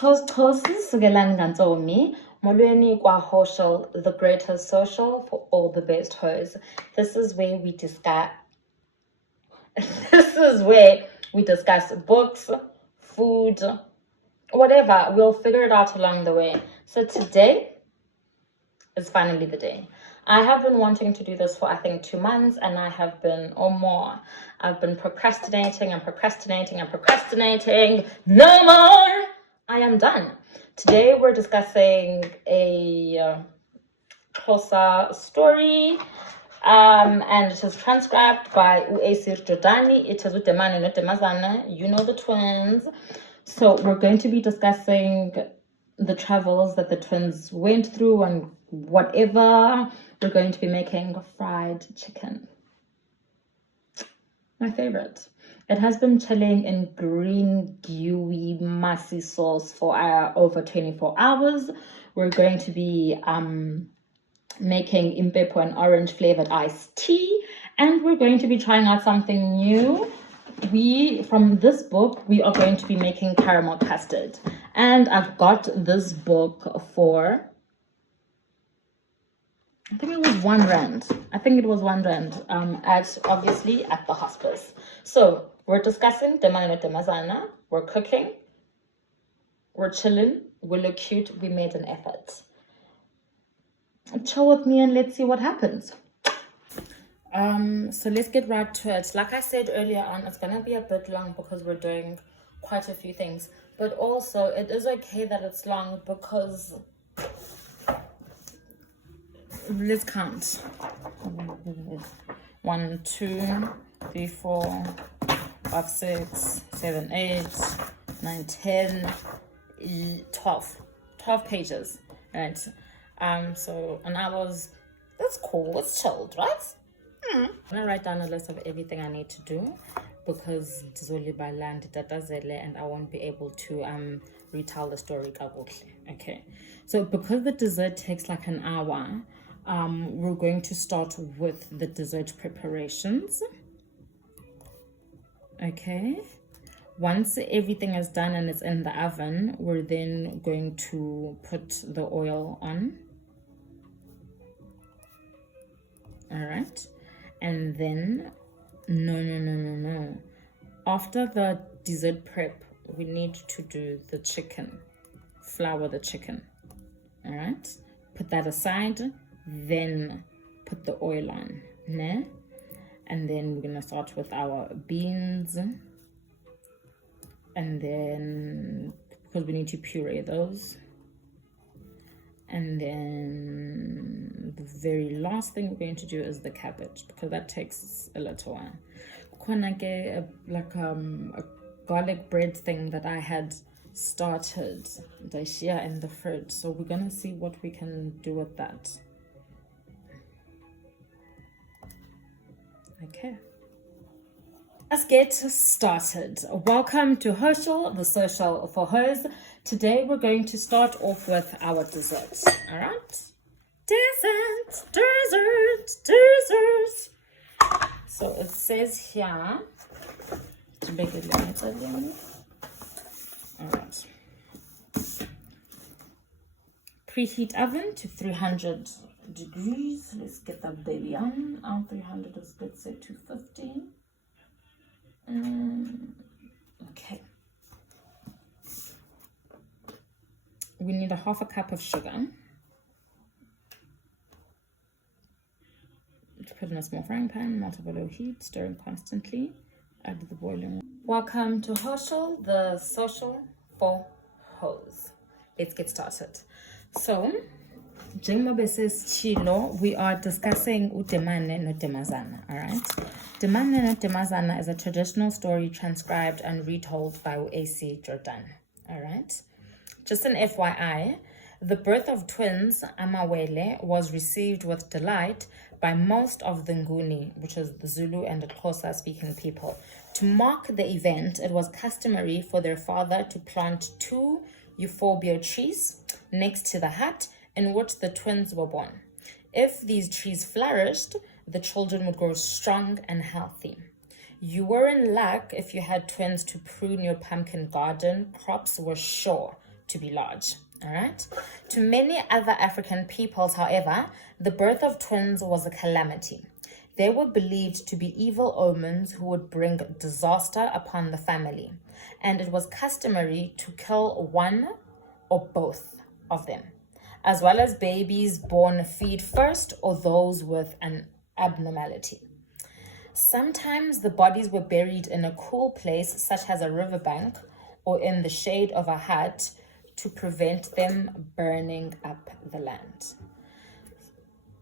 Sugelan Ganzomi, Molweni Kwa Hoshal, the greatest social for all the best hoes. This is where we discuss books, food, whatever. We'll figure it out along the way. So today is finally the day. I have been wanting to do this for I think 2 months, and I have been, or more. I've been procrastinating and procrastinating and procrastinating. No more! I am done. Today we're discussing a Xhosa story, and it is transcribed by Uesir Jordani. It is Demane, noDemazana. You know the twins. So we're going to be discussing the travels that the twins went through and whatever. We're going to be making fried chicken. My favorite. It has been chilling in green, gooey, messy sauce for over 24 hours. We're going to be making impepo and orange flavored iced tea, and we're going to be trying out something new. From this book, we are going to be making caramel custard, and I've got this book for, I think it was 1 rand. Obviously at the hospice. So we're discussing Demane noDemazana. We're cooking. We're chilling. We look cute. We made an effort. Chill with me and let's see what happens. So let's get right to it. Like I said earlier on, it's gonna be a bit long because we're doing quite a few things. But also it is okay that it's long because let's count. 1, 2, 3, 4, 5, 6, 7, 8, 9, 10, 12 pages, right? So an hour's, that's cool, it's chilled, right? I'm gonna write down a list of everything I need to do because it's only by land and I won't be able to retell the story kabuhle. Okay, so because the dessert takes like an hour, we're going to start with the dessert preparations. Okay, once everything is done and it's in the oven, we're then going to put the oil on. All right, and then no, after the dessert prep, we need to do the chicken, flour the chicken. All right, put that aside, then put the oil on, ne? And then we're gonna start with our beans, and then because we need to puree those, and then the very last thing we're going to do is the cabbage because that takes a little while. Like a garlic bread thing that I had started daishia in the fridge, so we're gonna see what we can do with that. Okay, let's get started. Welcome to Herschel, the social for hoes. Today we're going to start off with our desserts. All right, desserts. So it says here to make it limited. All right, preheat oven to 300 degrees. Let's get that baby on. Our 300 is good, say 250. Okay, we need a 1/2 cup of sugar. Put in a small frying pan, multiple low heat, stirring constantly. Add the boiling water. Welcome to Herschel, the social for hoes. Let's get started. So, njengoba sesitshilo, we are discussing Demane noDemazana, all right? Demane noDemazana is a traditional story transcribed and retold by A.C. Jordan, all right? Just an FYI, the birth of twins, Amawele, was received with delight by most of the Nguni, which is the Zulu and the Xhosa speaking people. To mark the event, it was customary for their father to plant 2 euphorbia trees next to the hut in which the twins were born. If these trees flourished, the children would grow strong and healthy. You were in luck if you had twins to prune your pumpkin garden. Crops were sure to be large. All right. To many other African peoples, however, the birth of twins was a calamity. They were believed to be evil omens who would bring disaster upon the family, and it was customary to kill one or both of them, as well as babies born feet first or those with an abnormality. Sometimes the bodies were buried in a cool place, such as a riverbank or in the shade of a hut, to prevent them burning up the land.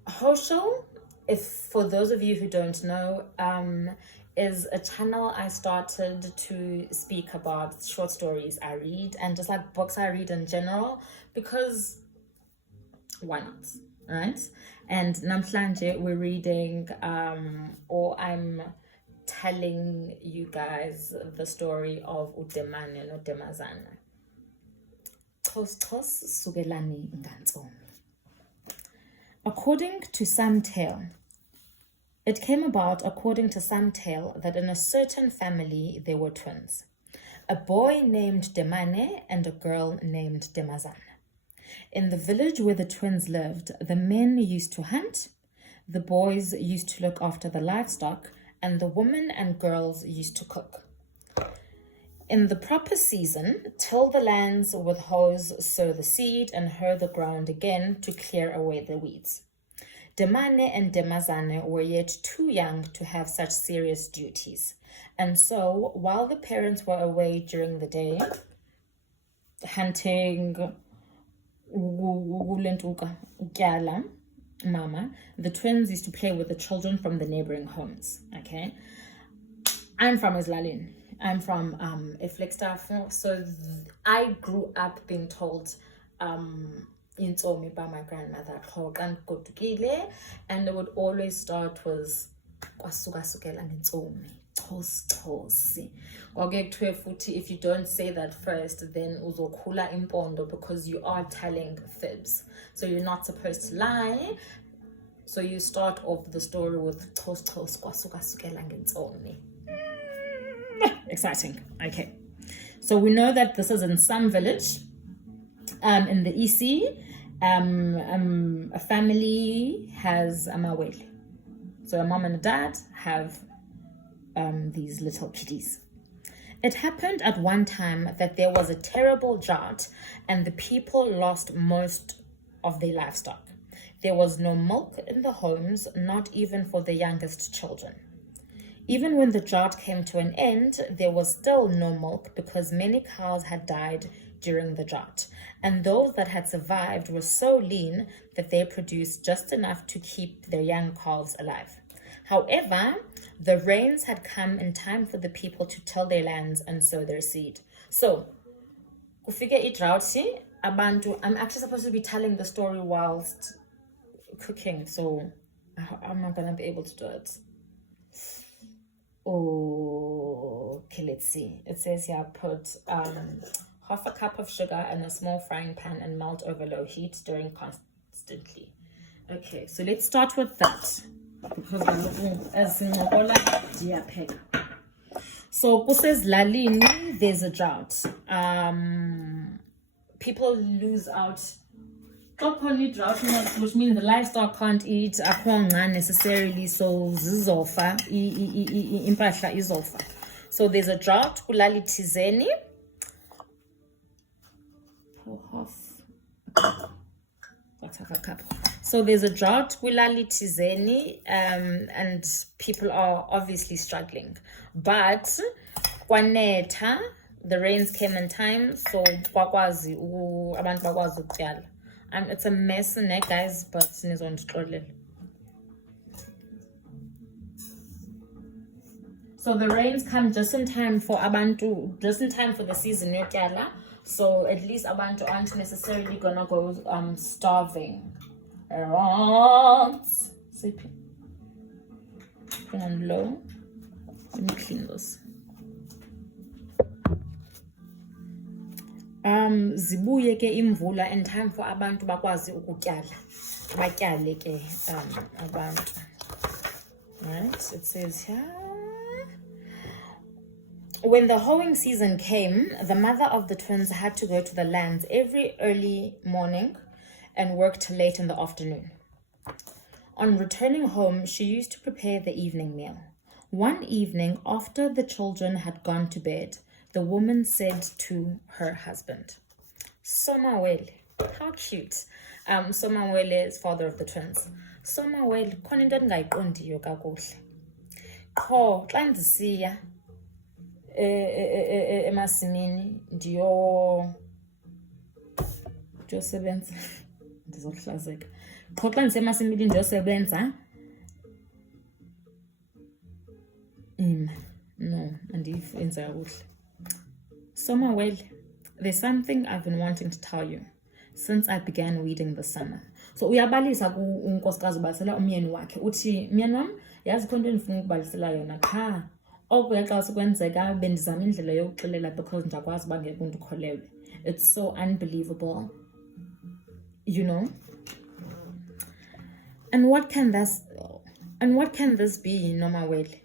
Hoshul, if for those of you who don't know, is a channel I started to speak about short stories I read and just like books I read in general, because why not, right? And namhlanje we're reading, or I'm telling you guys the story of Demane noDemazana. According to some tale, it came about according to some tale that in a certain family there were twins, a boy named Demane and a girl named Demazana. In the village where the twins lived, the men used to hunt, the boys used to look after the livestock, and the women and girls used to cook. In the proper season, till the lands with hoes, sow the seed, and hoe the ground again to clear away the weeds. Demane and Demazana were yet too young to have such serious duties, and so while the parents were away during the day, hunting, the twins used to play with the children from the neighboring homes. Okay, I'm from Islalin. I'm from Flagstaff, so I grew up being told intomi by my grandmother, and it would always start with if you don't say that first, then uzokhula impondo, because you are telling fibs, so you're not supposed to lie. So you start off the story with exciting. Okay, so we know that this is in some village in the EC. A family has a mawele, so a mom and a dad have these little kitties. It happened at one time that there was a terrible drought and the people lost most of their livestock. There was no milk in the homes, not even for the youngest children. Even when the drought came to an end, there was still no milk because many cows had died during the drought, and those that had survived were so lean that they produced just enough to keep their young calves alive. However, the rains had come in time for the people to till their lands and sow their seed. So, kufike i-drought, abantu, I'm actually supposed to be telling the story whilst cooking, so I'm not gonna be able to do it. Okay, let's see. It says here, put half a cup of sugar in a small frying pan and melt over low heat, stirring constantly. Okay, so let's start with that, because as in so says Lalini, there's a drought. People lose out. Drought, which means the livestock can't eat necessarily, so zizofa impahla izofa. So there's a drought kulali tizeni. Half a cup. So there's a drought kulali tizeni, and people are obviously struggling. But kwaneta, the rains came in time, so bakwazi abantu bakwazi ukutyala. It's a mess, guys, but so the rains come just in time for abantu, just in time for the season yotyala. So at least abantu aren't necessarily gonna go starving. Sleeping. Bring on low. Let me clean this. Zibuye ke imvula in time for abantu bakwazi ukutyala, batyale ke abantu. Right, it says here When the hoeing season came, the mother of the twins had to go to the lands every early morning and work till late in the afternoon. On returning home, she used to prepare the evening meal. One evening, after the children had gone to bed, the woman said to her husband, Somawele, how cute. Somawele is father of the twins. Somawele, khona into endingayiqondiyo kakuhle. Qho xa ndisiya emasimini ndiyosebenza ndizohlazeka. Qho xa ndisemasimini ndiyosebenza no, andiyenza kakuhle. Somawele, there's something I've been wanting to tell you since I began weeding this summer. So uyabalisa unkosikazi ubalisela umyeni wakhe uthi myeni wam yazi khona into endifuna ukubalisela yona qha okuya xa sekwenzeka bendizama indlela yokuxelela because ndiyakwazi uba ngeke undikholelwe. It's so unbelievable, you know. And what can this be, Nomawele?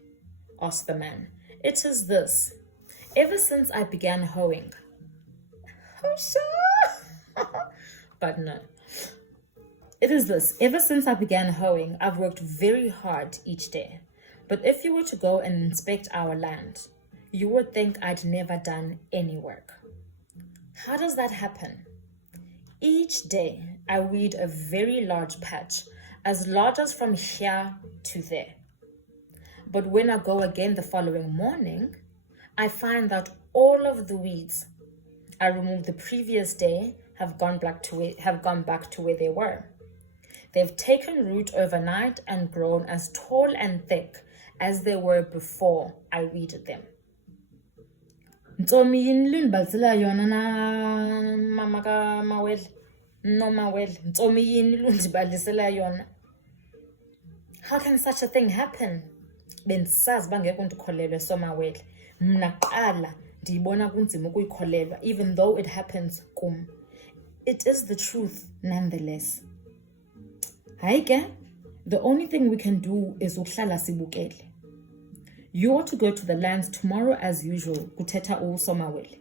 Asked the man. It is this. Ever since I began hoeing. Oh, sure. But no. It is this. Ever since I began hoeing, I've worked very hard each day. But if you were to go and inspect our land, you would think I'd never done any work. How does that happen? Each day, I weed a very large patch, as large as from here to there. But when I go again the following morning, I find that all of the weeds I removed the previous day have gone back to where they were. They've taken root overnight and grown as tall and thick as they were before I weeded them. Ntomi yini balitsela yona na mama ka Mawele? No Mawele. Ntomi yini ndibalisela yona? How can such a thing happen? Bendisazi bangeke undikholelwe Somawele. Mna qala ndiyibona kunzima ukuyikholelwa even though it happens kum. It is the truth nonetheless. Hayi ke, the only thing we can do is ukuhlala sibukele. You are to go to the lands tomorrow as usual, kuthetha uSomawele.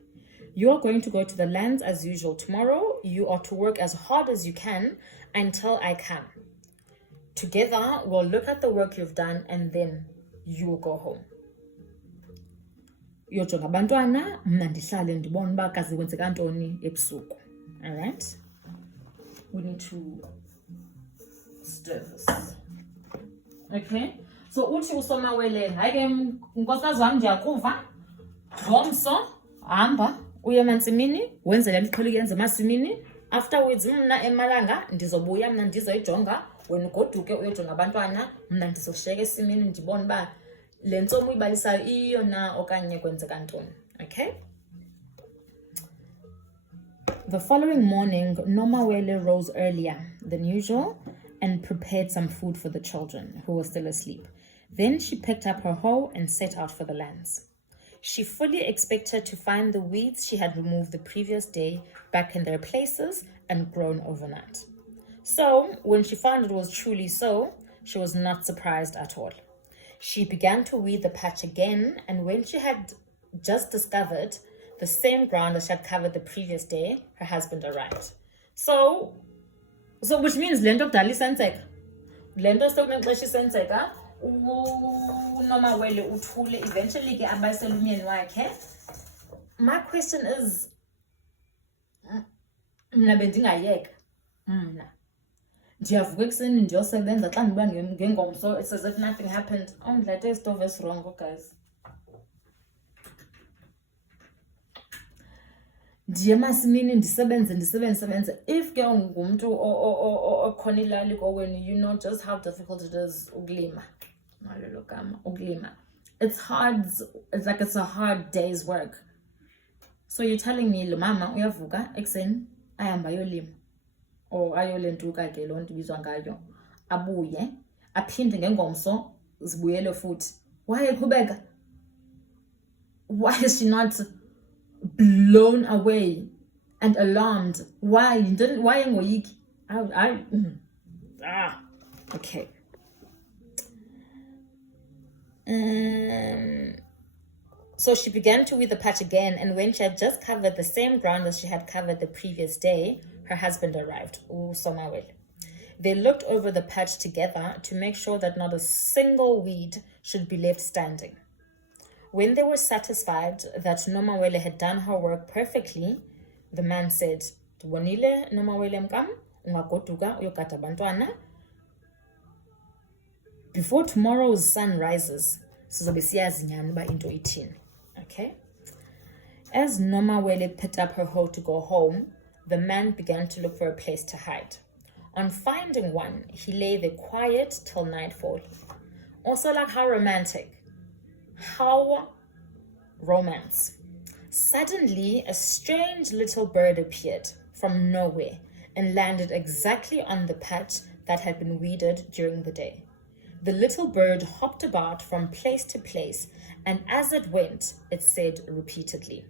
You are going to go to the lands as usual tomorrow. You are to work as hard as you can until I come. Together, we'll look at the work you've done and then you will go home. Uyojonga abantwana, mna ndihlale ndibone uba kaze kwenzeka ntoni ebusuku. All right? We need to stir this. Okay? So uthi uSomawele, hayi ke nkosikazi wami ndiyakuva. Ngomso hamba uye emansimini wenze le nto uqhele uyenza emasimini. Afterwards mna emalanga ndizobuya mna ndizoyijonga. Wena ugoduke uyojonga abantwana mna ndizoshiyeka esimini ndibone uba le ntsomi uyibalisayo iyo na okanye kwenzeka ntoni. Okay? The following morning, Nomawele rose earlier than usual and prepared some food for the children who were still asleep. Then she picked up her hoe and set out for the lands. She fully expected to find the weeds she had removed the previous day back in their places and grown overnight. So, when she found it was truly so, she was not surprised at all. She began to weed the patch again, and when she had just discovered the same ground as she had covered the previous day, her husband arrived. So which means lento kudala isenzeka. Lento sokunexesha isenzeka, uNomawele uthule eventually ke abalisela umyeni wakhe. My question is, mna bendingayeka. Ndiyavuka ekuseni ndiyosebenza xa ndiba ngengomso, it's as if nothing happened. Ndilate isitove esirongo guys. Ndiye emasimini ndisebenze. If ke ungumntu okhona ilali koweni, you know just how difficult it is ukulima. Ngalelo gama ukulima. It's hard. It's like it's a hard day's work. So you're telling me lo mama uyavuka ekuseni ayahamba ayolima or ayolentuka ke loo nto ibizwa ngayo, abuye aphinde ngengomso zibuyele futhi. Why eqhubeka? Why is she not blown away and alarmed? Why engoyiki? Okay. So she began to weed the patch again, and when she had just covered the same ground as she had covered the previous day, her husband arrived. They looked over the patch together to make sure that not a single weed should be left standing. When they were satisfied that Nomawele had done her work perfectly, the man said, "Tubonile Nomawele mkam, ungagoduka uyogada bantwana. Before tomorrow's sun rises, sizobe siyazi nyani uba into ithini." Okay? As Nomawele picked up her hoe to go home, the man began to look for a place to hide. On finding one, he lay there quiet till nightfall. Also, like, how romantic. How romance. Suddenly, a strange little bird appeared from nowhere and landed exactly on the patch that had been weeded during the day. The little bird hopped about from place to place, and as it went, it said repeatedly,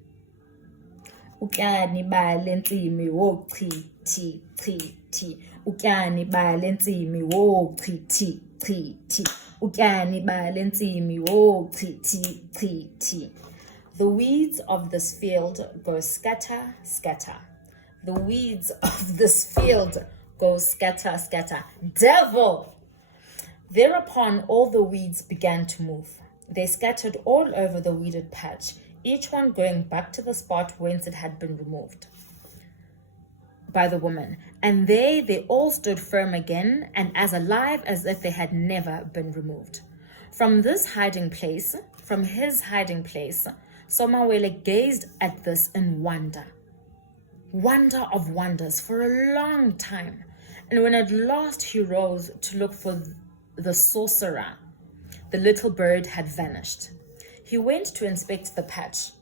"Ukyani balensimi wo chi chi chi chi. Ukyani balensimi wo chi chi chi chi. Ukyani balensimi wo chi chi chi chi." The weeds of this field go scatter, scatter. The weeds of this field go scatter, scatter. Devil! Thereupon all the weeds began to move. They scattered all over the weeded patch, each one going back to the spot whence it had been removed by the woman. And there they all stood firm again and as alive as if they had never been removed. From his hiding place, Somawele gazed at this in wonder of wonders, for a long time. And when at last he rose to look for the sorcerer, the little bird had vanished. He went to inspect the patch.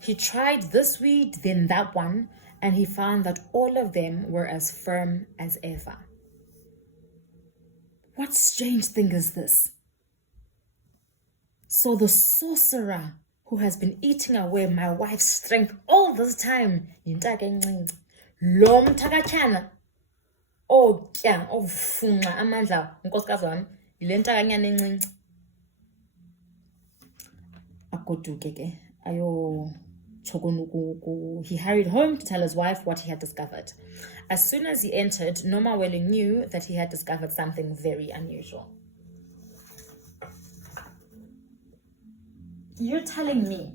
He tried this weed, then that one, and he found that all of them were as firm as ever. What strange thing is this? So the sorcerer who has been eating away my wife's strength all this time, lo mthakatyhana otya ofunxa amandla unkosikazi wami yile ntakanyana encinci. Agoduke ke he hurried home to tell his wife what he had discovered. As soon as he entered, Nomawele knew that he had discovered something very unusual. You're telling me.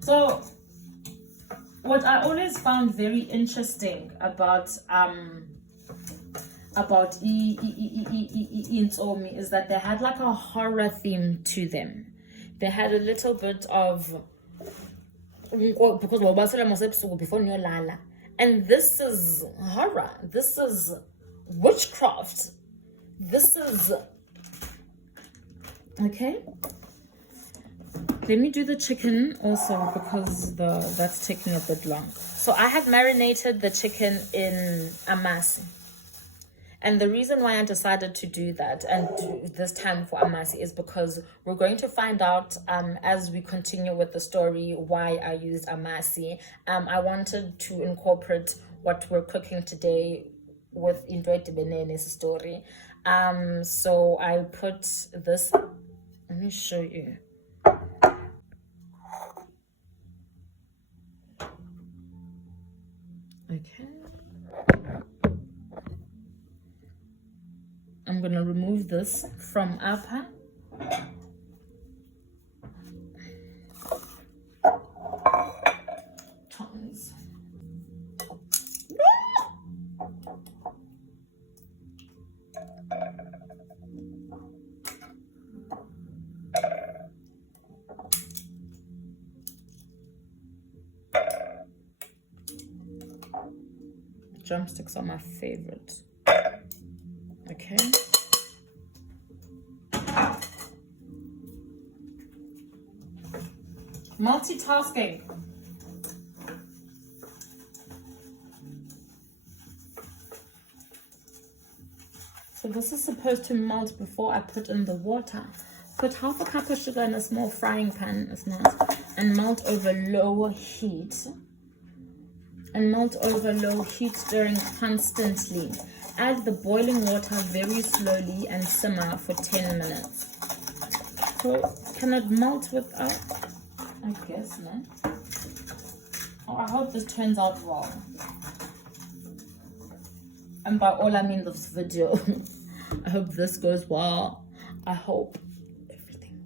So, what I always found very interesting about Intsomi is that they had like a horror theme to them. They had a little bit of before lala, and this is horror. This is witchcraft. This is okay. Let me do the chicken also because that's taking a bit long. So I have marinated the chicken in amasi. And the reason why I decided to do that and do this time for amasi is because we're going to find out as we continue with the story why I used amasi. I wanted to incorporate what we're cooking today with Demane's story. So I put this. Let me show you. Okay. I'm going to remove this from Apa. Tongs. Drumsticks are my favorite. Okay. Multitasking. So this is supposed to melt before I put in the water. Put half a cup of sugar in a small frying pan, it's nice, and melt over low heat. Stirring constantly. Add the boiling water very slowly and simmer for 10 minutes. So can it melt without? I guess no. Oh, I hope this turns out well. And by all I mean this video. I hope this goes well. I hope everything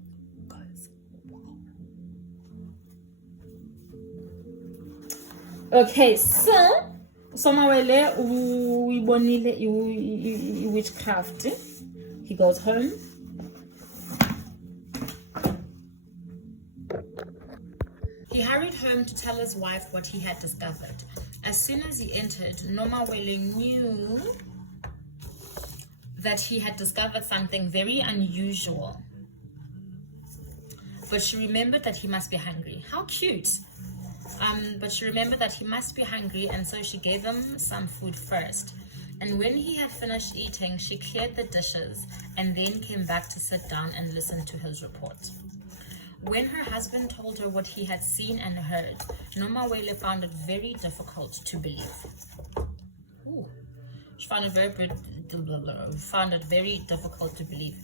goes well. Okay, so Somawele ubonile witchcraft. He goes home. He hurried home to tell his wife what he had discovered. As soon as he entered, Nomawele knew that he had discovered something very unusual. But she remembered that he must be hungry. How cute! But she remembered that he must be hungry, and so she gave him some food first. And when he had finished eating, she cleared the dishes and then came back to sit down and listen to his report. When her husband told her what he had seen and heard, Nomawele found it very difficult to believe. Ooh. She found it very difficult to believe.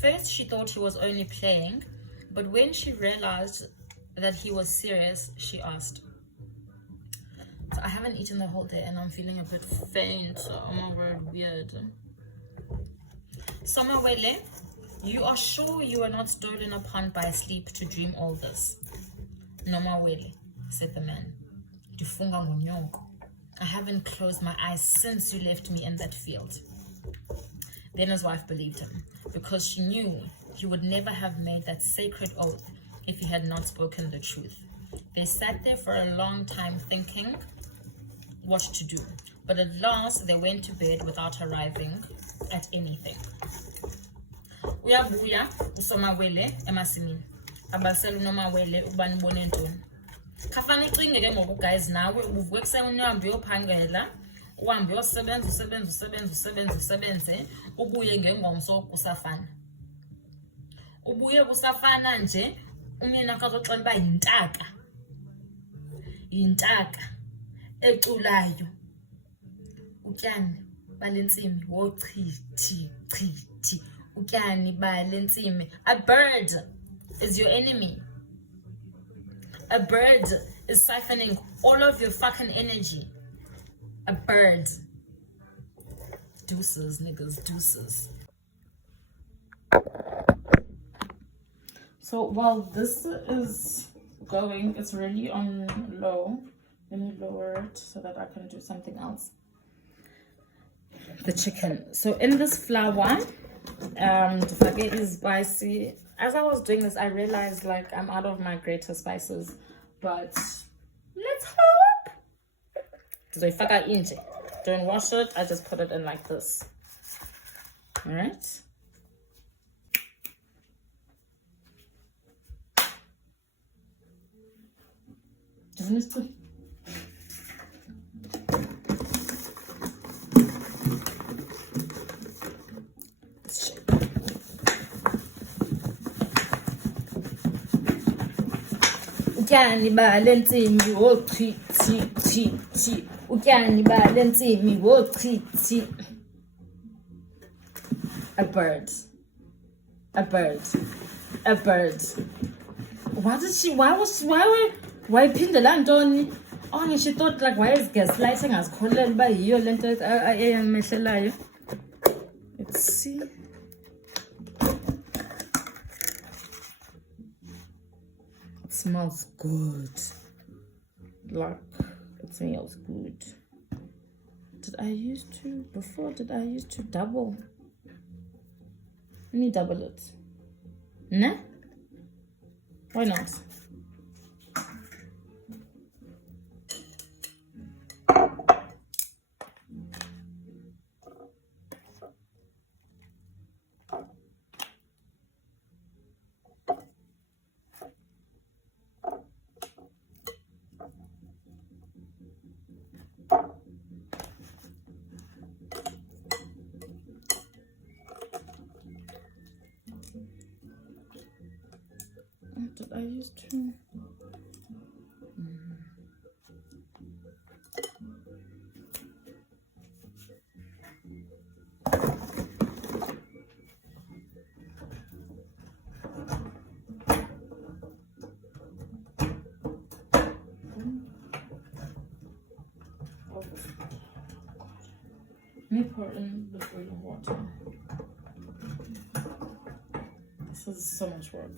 First, she thought he was only playing, but when she realized that he was serious, she asked. So I haven't eaten the whole day and I'm feeling a bit faint, so I'm weird. Somawele, you are sure you were not stolen upon by sleep to dream all this? Nomawele, said the man. I haven't closed my eyes since you left me in that field. Then his wife believed him, because she knew he would never have made that sacred oath if he had not spoken the truth. They sat there for a long time thinking what to do, but at last they went to bed without arriving at anything. Uyabuya uSomawele emasimini. Abasela uNomawele ukuba nibone ntoni. Khafana icinge ke ngoku guys, nawe uvuke kuseni uhambe uyophangela, uhambe usebenze, ubuye ngengomso kusafana. Ubuye kusafana nje, umyeni akazoxela uba yintaka eculayo. Utyani balentsimi wochithi. Utyani balentsimi. A bird is your enemy. A bird is siphoning all of your fucking energy. A bird. Deuces, niggas, deuces. So while this is going, it's really on low. Let me lower it so that I can do something else. The chicken. So in this flour, forget is spicy. As I was doing this, I realized like I'm out of my greater spices, but let's hope. So if I got inje, don't wash it. I just put it in like this. All right. Doesn't it good? Utyani balentsimi wochithi. Utyani balentsimi wochithi. A bird. Why phindela ntoni? Oh, she thought like why is gaslighting azikholelwa uba yiyo lento eyamehlelayo. Let's see. It smells good. Like it smells good. Did I used to double? Let me double it. Nah? Why not? Did I used to? Let me pour in the boiling water. This is so much work.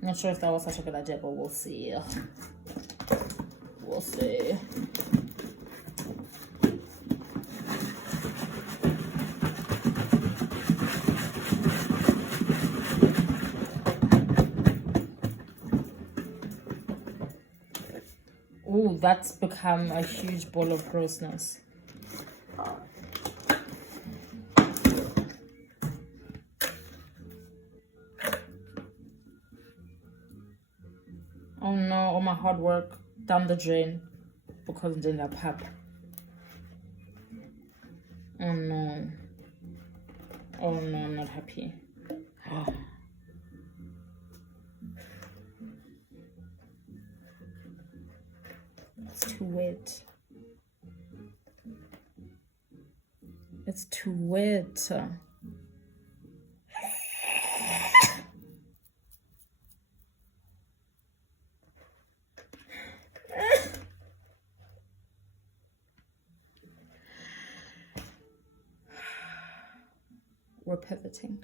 Not sure if that was such a good idea, but we'll see. We'll see. Ooh, that's become a huge ball of grossness. Oh no, all my hard work down the drain because I'm doing that pap. Oh no. Oh no, I'm not happy. It's too wet. It's too wet. We're pivoting.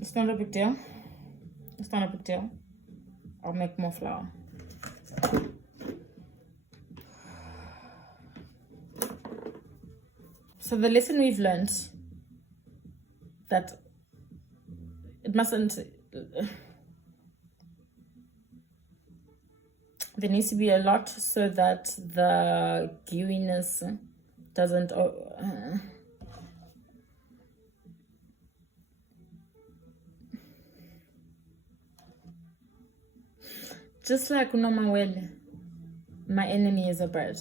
It's not a big deal. It's not a big deal. I'll make more flour. So the lesson we've learned that it mustn't, there needs to be a lot so that the gooiness doesn't just like Unomawele, my enemy is a bird.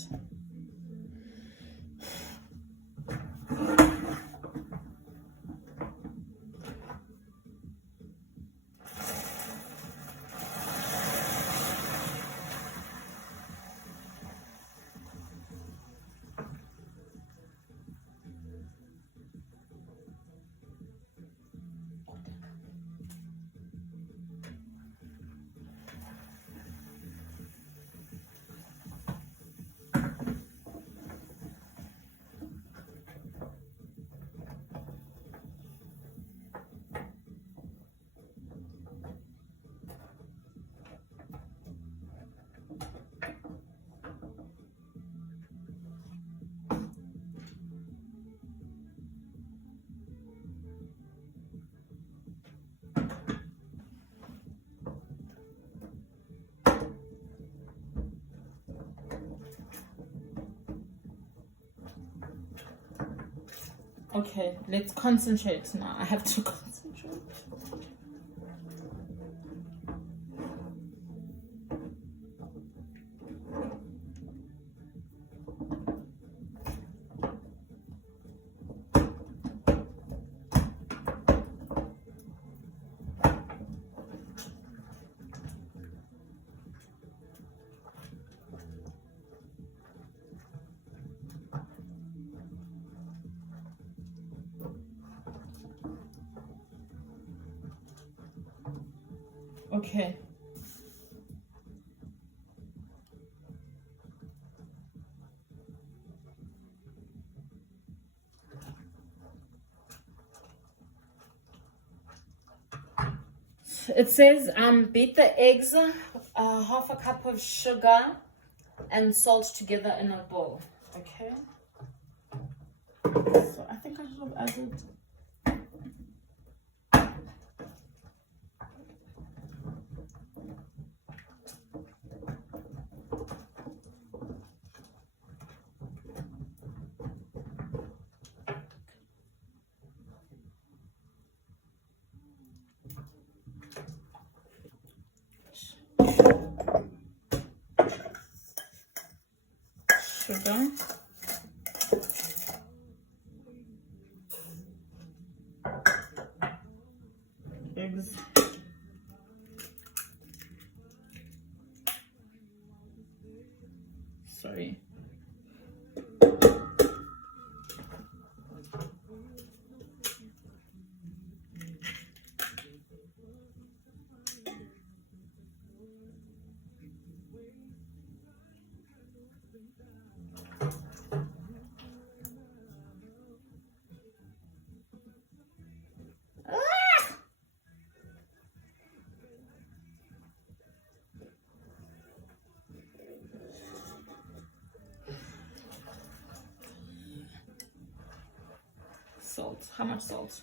Okay, let's concentrate now. I have to concentrate. Okay. It says beat the eggs, half a cup of sugar and salt together in a bowl. Okay. So I think I should have added. Sugar. Eggs. Sorry. Salt. How much salt?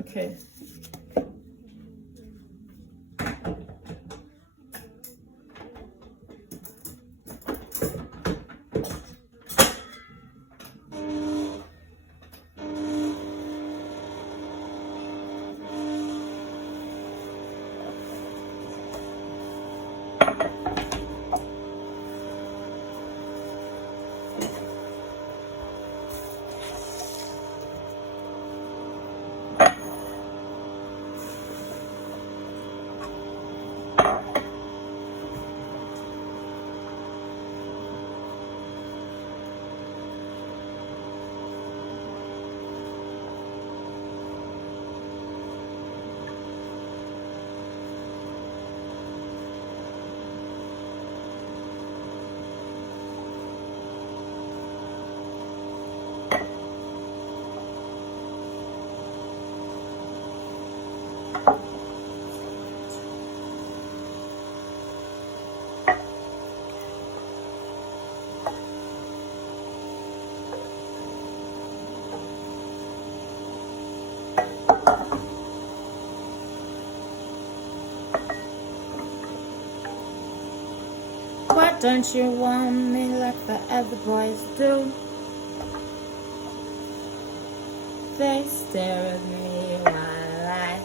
Okay. Why don't you want me like the other boys do? They stare at me while I...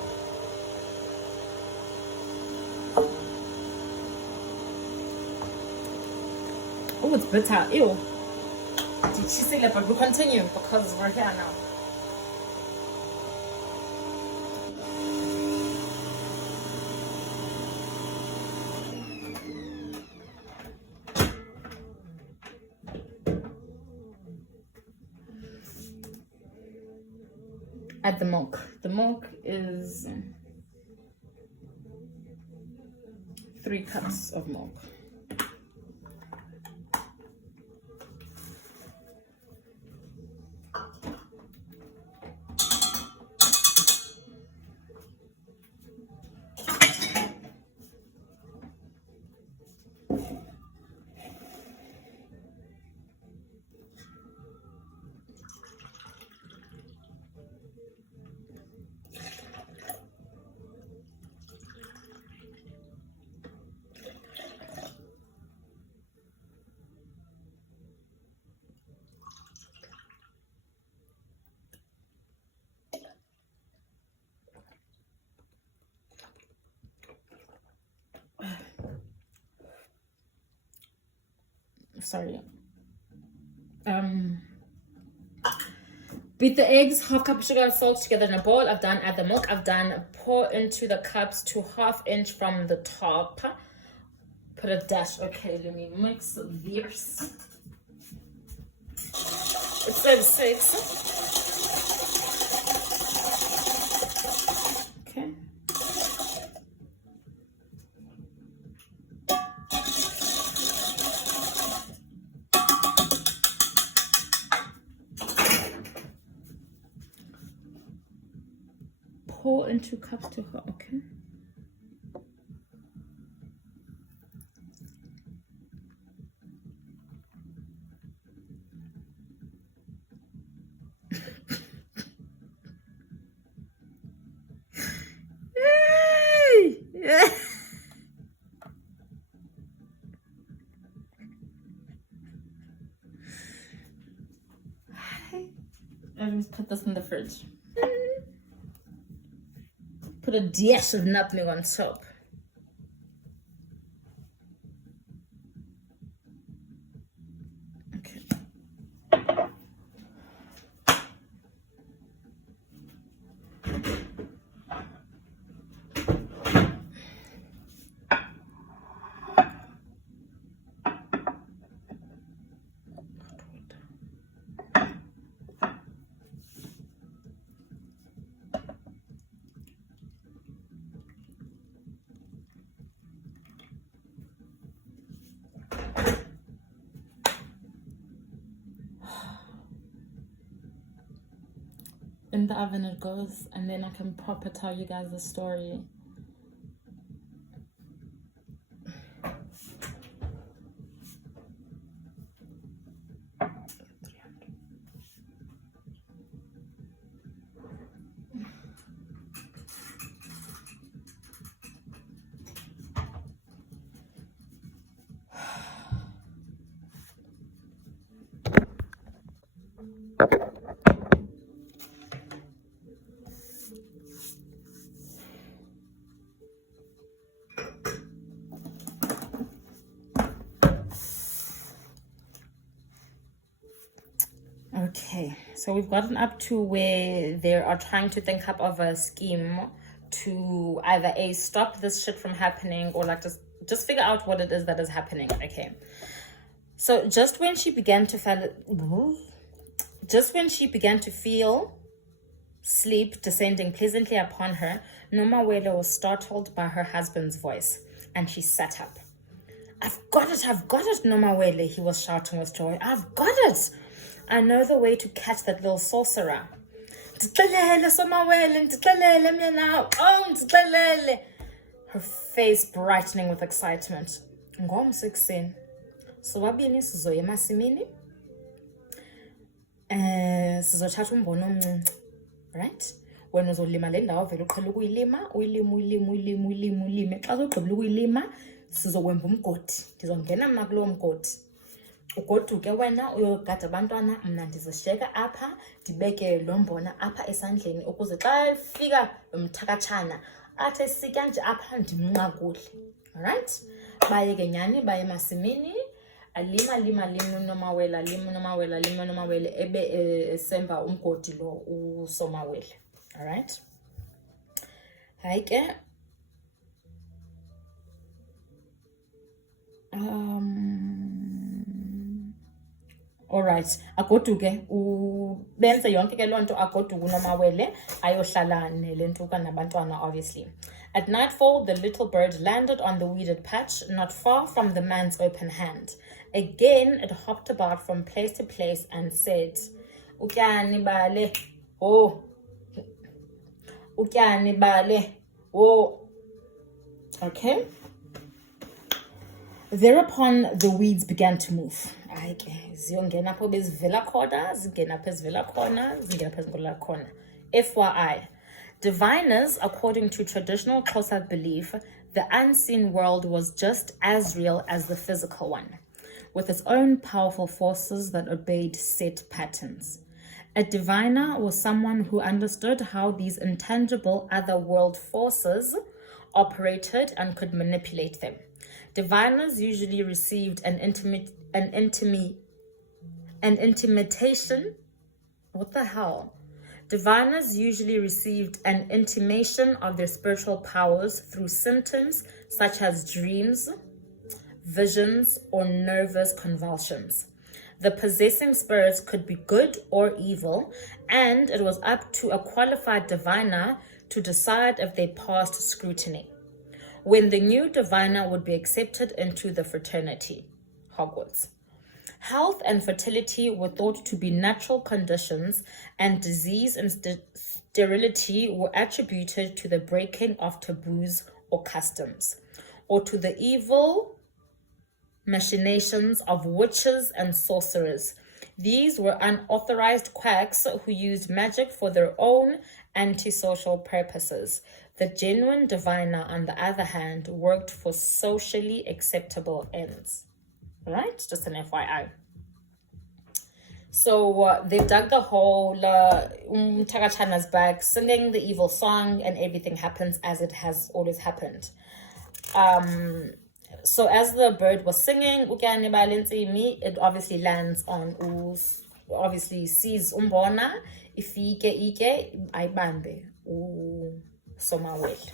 Oh, it's bitter. Ew. Did she say that? But we'll continue because we're here now. Add the milk. The milk is 3 cups of milk. sorry. Beat the eggs, half cup of sugar and salt together in a bowl. I've done add the milk. I've done pour into the cups to 1/2 inch from the top. Put a dash. Okay, let me mix this. It's 36. Okay. Pour into cups to hot. Okay. Let me put this in the fridge. Put a dash of nutmeg on top. Okay. In the oven it goes, and then I can proper tell you guys the story. Okay, so we've gotten up to where they are trying to think up of a scheme to either A, stop this shit from happening, or like just figure out what it is that is happening. Okay, so just when she began to feel sleep descending pleasantly upon her, noMawele was startled by her husband's voice, and she sat up. I've got it, noMawele, he was shouting with joy. I've got it. I know the way to catch that little sorcerer. Her face brightening with excitement. Ngomso ekuseni. Sobabini sizoya emasimini. Sizothatha umbona omncinci. Right? Wena uzolima le ndawo vele uqhela ukuyilima, uyilime. Xa uzogqibela ukuyilima, sizokwemba umgodi. Ndizongena mna kulo mgodi. Ugoduke wena uyogada abantwana, mna ndizishiyeka apha, ndibeke lo mbona apha esandleni ukuze xa fika umthakatshana athi esitya nje apha ndimnqakule. Alright? Baye ke nyani baye emasimini, alima noMawele ebe esemba umgodi lo uSomawele. Alright? Hayi ke alright, agoduke benze yonke ke loo nto, agoduke uNomawele ayohlala nelentuka nabantwana obviously. At nightfall, the little bird landed on the weeded patch not far from the man's open hand. Again, it hopped about from place to place and said, Utyani bale, oh. Utyani bale, oh. Okay. Thereupon, the weeds began to move. FYI, diviners, according to traditional Xhosa belief, the unseen world was just as real as the physical one, with its own powerful forces that obeyed set patterns. A diviner was someone who understood how these intangible other-world forces operated and could manipulate them. Diviners usually received an an intimation. What the hell? Diviners usually received an intimation of their spiritual powers through symptoms such as dreams, visions, or nervous convulsions. The possessing spirits could be good or evil, and it was up to a qualified diviner to decide if they passed scrutiny. When the new diviner would be accepted into the fraternity, Hogwarts. Health and fertility were thought to be natural conditions, and disease and sterility were attributed to the breaking of taboos or customs, or to the evil machinations of witches and sorcerers. These were unauthorized quacks who used magic for their own antisocial purposes. The genuine diviner, on the other hand, worked for socially acceptable ends. Right? Just an FYI. So they've dug the hole. Takachana's back, singing the evil song, and everything happens as it has always happened. So as the bird was singing, it obviously lands on obviously sees umbona, ifike ayibambe somawele.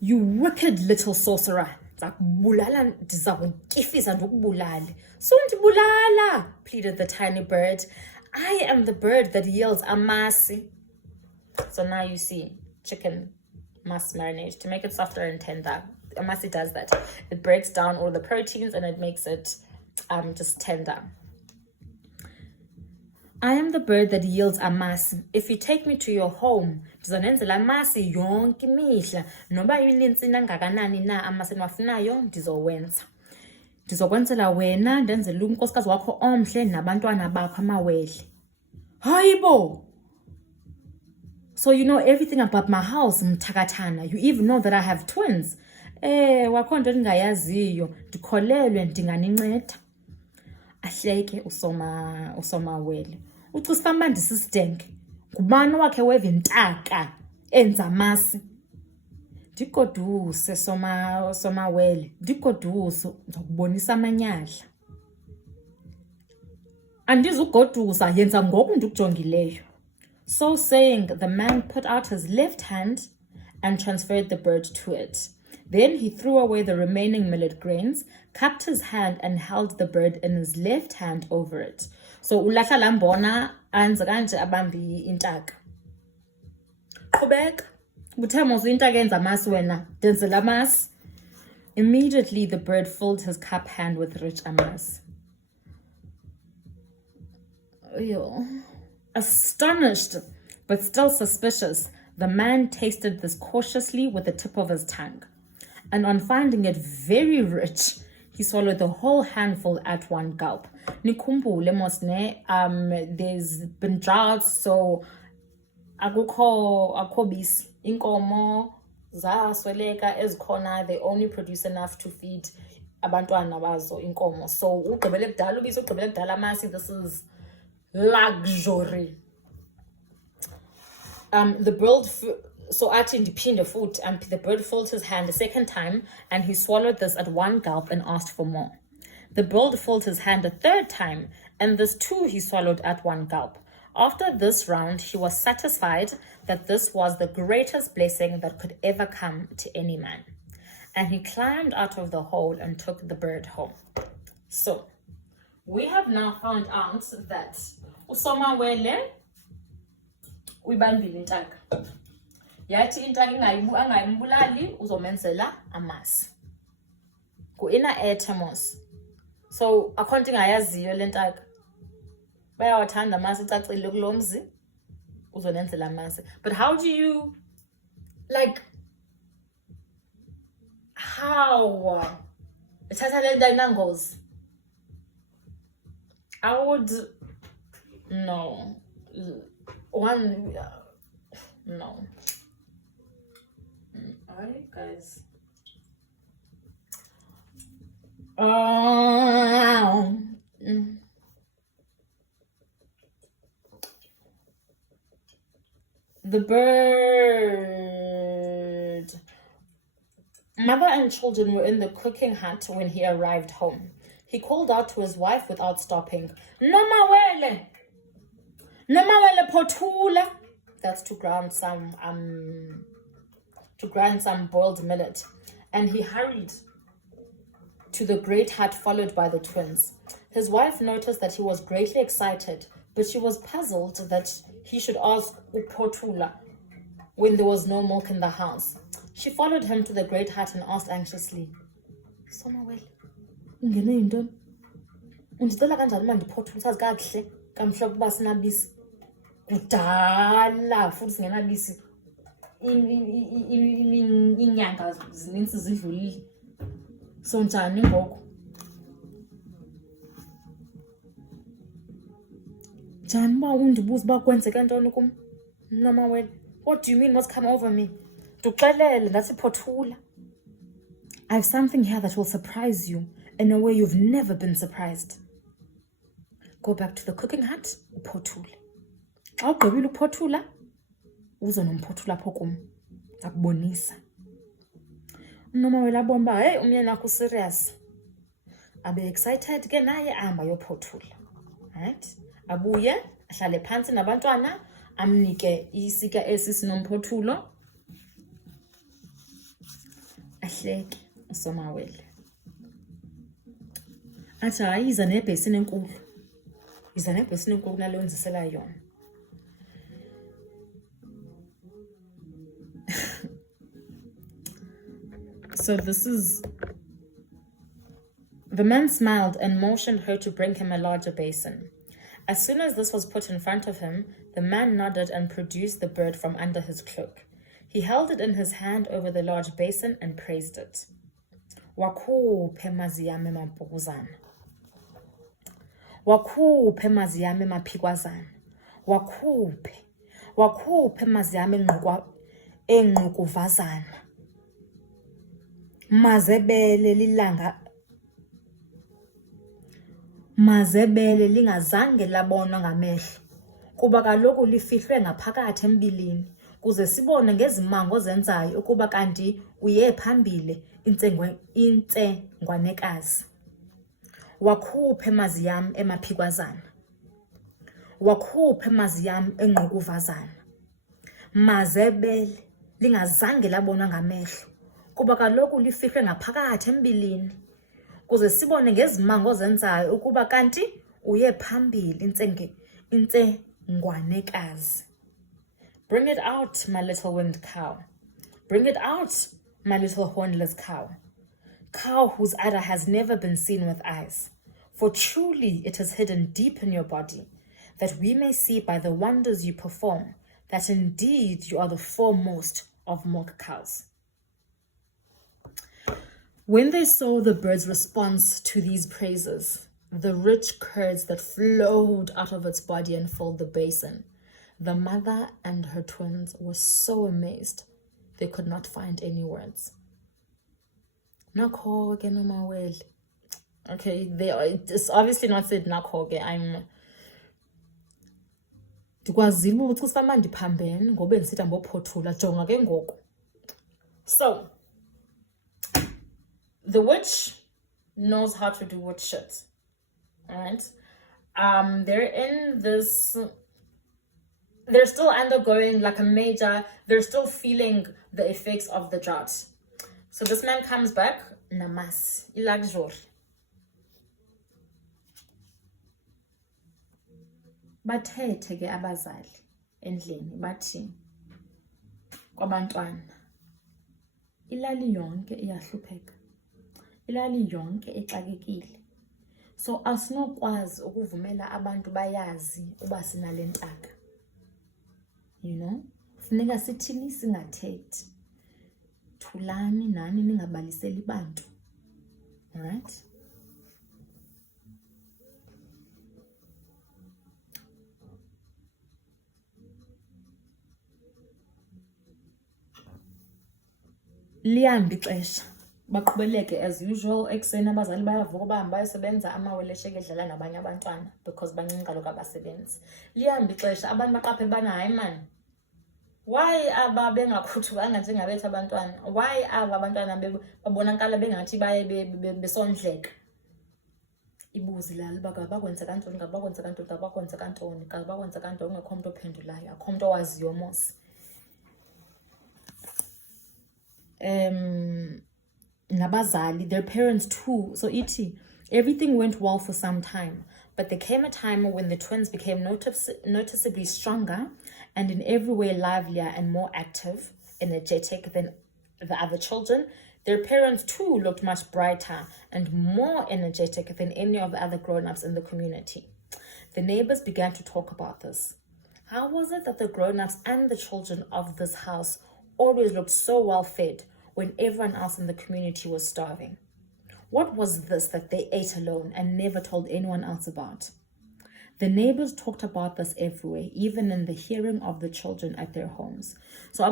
You wicked little sorcerer. Bulala, pleaded the tiny bird. I am the bird that yields amasi. So now you see chicken mass marinade to make it softer and tender. Amasi does that. It breaks down all the proteins and it makes it just tender. I am the bird that yields amasi. If you take me to your home, ndizonenzela amasi yonke imihla. Noba ininzi nangakanani na amasi niwafunayo ndizowenza. Ndizokwenzela wena, ndenzele unkosikazi wakho omhle nabantwana bakho amawele. Hayibo! So you know everything about my house, mthakathana. You even know that I have twins. Wakho nto ndingayaziyo, ndikholelwe ndinganinceda. Ahleke usomawele. Ucisifamba ndisisidenke. Ngubani wakhe weva intaka enza amasi? Ndigoduse somawele. Ndigoduse ndizokubonisa amanyala. Andizugodusa yenza ngoku ndikujongileyo. So saying, the man put out his left hand and transferred the bird to it. Then he threw away the remaining millet grains, cupped his hand and held the bird in his left hand over it. So ulahla lambona anze kanje abambi intaka. Qhubeka. Buthemos intaka enza amasi wena, denzela amasi. Immediately the bird filled his cup hand with rich amasi. Astonished, but still suspicious, the man tasted this cautiously with the tip of his tongue. And on finding it very rich, he swallowed the whole handful at one gulp. Nikhumbule mosne, there's been droughts, so akukho bis inkomo zasweleka ezikhona, they only produce enough to feed abantwana bazo inkomo. So ugqibele kudala ubisi, ugqibele kudala amasi, this is luxury. The bird the bird filled his hand a second time and he swallowed this at one gulp and asked for more. The bird filled his hand a third time and this too he swallowed at one gulp. After this round, he was satisfied that this was the greatest blessing that could ever come to any man. And he climbed out of the hole and took the bird home. So, we have now found out that usomawele uyibambile intaka. Yathi intaka angayimbulali uzomenzela amasi. Ku-inner air thermos. So, akhonto ingayaziyo le ntaka. Bayawathanda amasi icacile kulo mzi uzonenzela amasi. But how do you, like, how? Ithatha le nto ayinangozi. I would, no. No. Alright, guys. The bird. Mother and children were in the cooking hut when he arrived home. He called out to his wife without stopping, "Nomawele! Nomawele pothula!" That's to grind some boiled millet. And he hurried to the great hut, followed by the twins. His wife noticed that he was greatly excited, but she was puzzled that he should ask upothula when there was no milk in the house. She followed him to the great hut and asked anxiously, "Somawele, ungene yintoni? Undicela kanjani uma ndiphothula sazi kakuhle kamhla kuba sinabisi kudala futhi singenabisi inyanga zininzi zidlulile. So njani ngoku? Njani uba undibuza uba kwenzeke ntoni kum? Nomawele, what do you mean what's come over me? Nduxelele ndathi phothula. I have something here that will surprise you in a way you've never been surprised. Go back to the cooking hut, uphothule. Xa ugqibile uphothula, uze nomphothula apho kum. Ndakubonisa. Nomawele abona uba hey, umyeni wakho serious. Abe excited ke naye ahamba yophothula. Right? Abuye, ahlale phansi nabantwana, amnike isika esi sinompothulo. Ahleke uSomawele. Athi hayi iza nebhesini enkulu. Iza nebhesini enkulu nale wenzisela yona. So this is... The man smiled and motioned her to bring him a larger basin. As soon as this was put in front of him, the man nodded and produced the bird from under his cloak. He held it in his hand over the large basin and praised it. Wakhuphe maziyame mabhukuzana. Wakhuphe maziyame maphikwazana. Wakhuphe maziyame engqukuvazana. Mazebele lingazange labonwa ngamehlo, kuba kaloku lifihlwe ngaphakathi embilini, kuze sibone ngezimango zenzayo ukuba kanti uye phambili intsengwanekazi. Wakhuphe maziyam emaphikwazana. Wakhuphe maziyam engqukuvazana. Mazebele lingazange labonwa ngamehlo, kuba kaloku lifihlwe ngaphakathi embilini, kuze sibone ngezimango zenzayo ukuba kanti uye phambili intsengwanekazi. Bring it out, my little winged cow. Bring it out, my little hornless cow. Cow whose udder has never been seen with eyes. For truly it is hidden deep in your body, that we may see by the wonders you perform, that indeed you are the foremost of milk cows. When they saw the bird's response to these praises, the rich curds that flowed out of its body and filled the basin, the mother and her twins were so amazed they could not find any words. Nakho ke Nomawele. Okay, it's obviously not said nakho ke. Ndikwazile ukuthi kusifama ndiphambene ngoba ndisithi ambophothula jonga ke ngoku. So the witch knows how to do witch shit. Alright? They're still undergoing like a major, they're still feeling the effects of the drought. So this man comes back, namas, ilakjor. Bathethe ke abazali endlini bathi kwabantwana, ilali yonke iyahlupheka. Ilali yonke exakekile. So asinokwazi ukuvumela abantu bayazi uba sinalentaka. You know? Funeka sithini singathethi. Thulani nani ningabaliseli bantu. Alright? Lihambe ixesha. Baqhubeleke as usual, ekseni abazali bayavuka bahambe bayosebenza, amawele esheke edlala nabanye abantwana because bancinci kaloku abasebenzi. Lihambe ixesha abantu baqaphela bana hayi man, Why aba bengakhuthukanga njengabethu abantwana? Why aba abantwana babonakala bengathi baye besondleka? Ibuzi lalo bakwenza kantoni, bakwenza kantoni, bakwenza kantoni, bakwenza kantoni, ungekho umuntu ophendulayo, akho umuntu owaziyo mos. Nabazali, their parents too. So everything went well for some time, but there came a time when the twins became noticeably stronger and in every way livelier and more active, energetic than the other children. Their parents too looked much brighter and more energetic than any of the other grown-ups in the community. The neighbors began to talk about this. How was it that the grown-ups and the children of this house always looked so well fed when everyone else in the community was starving? What was this that they ate alone and never told anyone else about? The neighbors talked about this everywhere, even in the hearing of the children at their homes. So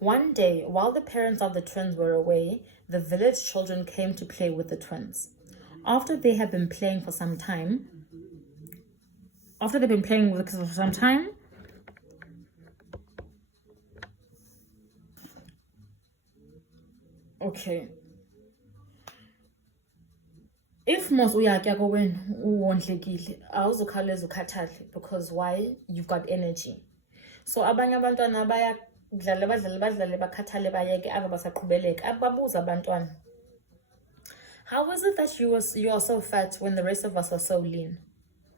one day, while the parents of the twins were away, the village children came to play with the twins. After they had been playing for some time, okay. If mos uyatya kowenu uwondlekile awuzukhawuleza ukhathale, because why? You've got energy. So abanye abantwana badlale bakhathale bayeke aba basaqhubeleka. Ababuza abantwana, how is it that you are so fat when the rest of us are so lean?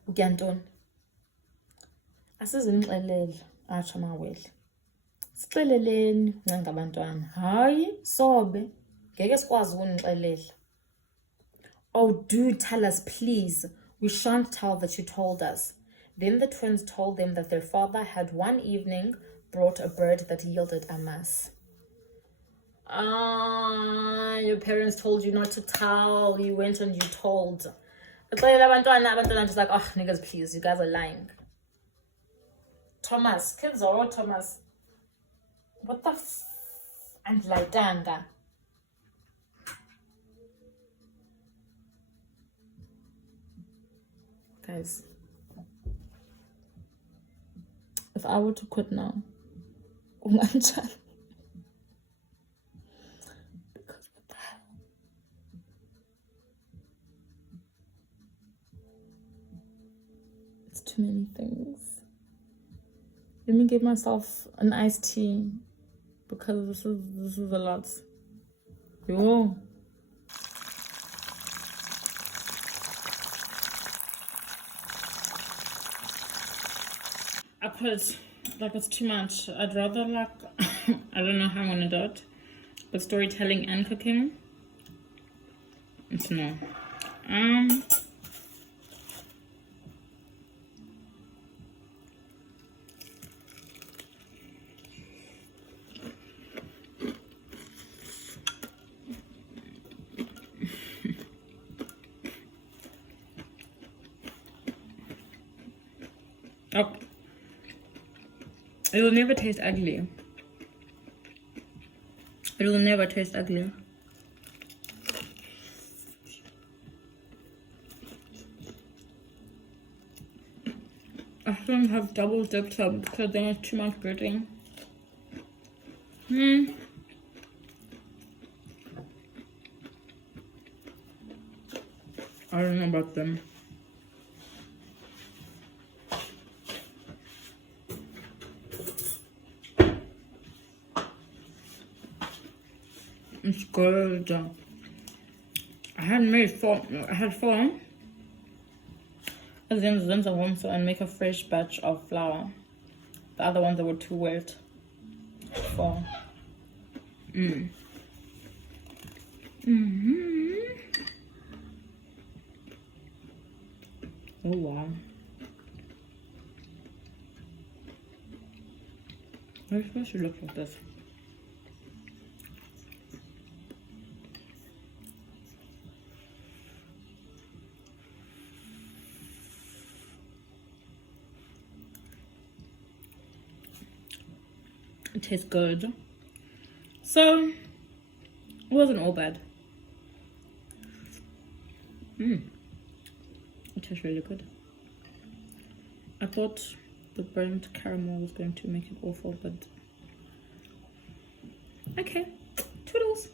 Ukyantoni? Asizimxelele atsho mawele. Sixeleleni ngabantwana. Hayi sobe ngeke sikwazi ukunixelela. Oh, do tell us, please. We shan't tell that you told us. Then the twins told them that their father had one evening brought a bird that yielded a mass. Your parents told you not to tell. You went and you told. Abantwana just like, oh, niggas, please, you guys are lying. Thomas, kids are all Thomas. What the and Laitanga. Guys, if I were to quit now, because what the hell? It's too many things. Let me give myself an iced tea because this is a lot. Yo. I quit. Like, it's too much. I'd rather I don't know how I'm gonna do it, but storytelling and cooking, it's no. Oh. It will never taste ugly. It will never taste ugly. I shouldn't have double dipped up because then it's too much breading. I don't know about them. It's good. I had four. And then I want to make a fresh batch of flour. The other ones that were too wet. Oh wow. I suppose it looks like this. It tastes good. So, it wasn't all bad. It tastes really good. I thought the burnt caramel was going to make it awful, but okay. Toodles!